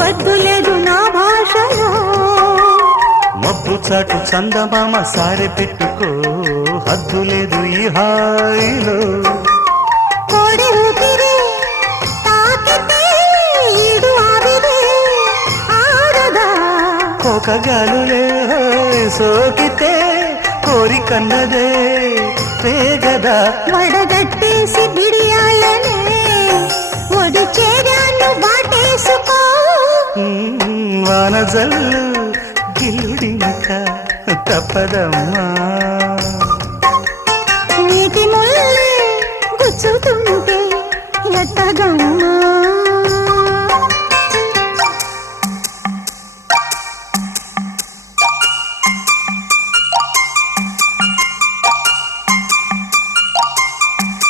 వద్దు లేదు నా భాషలో. మబ్బు చాటు చందమామ సారె పెట్టుకో, హద్దు లేదు ఈ హాయిలో. కోడి ఊపిరి తాకితే ఈడు ఆవిరే ఆడదా. కోకగాలులే సోకితే కోరికన్నదే పేగదా. వడగట్టేసి బిడియాలనే ఒడి చేరాను బాటేసుకో. వానజల్లు గిల్లుడింక తప్పదమ్మా.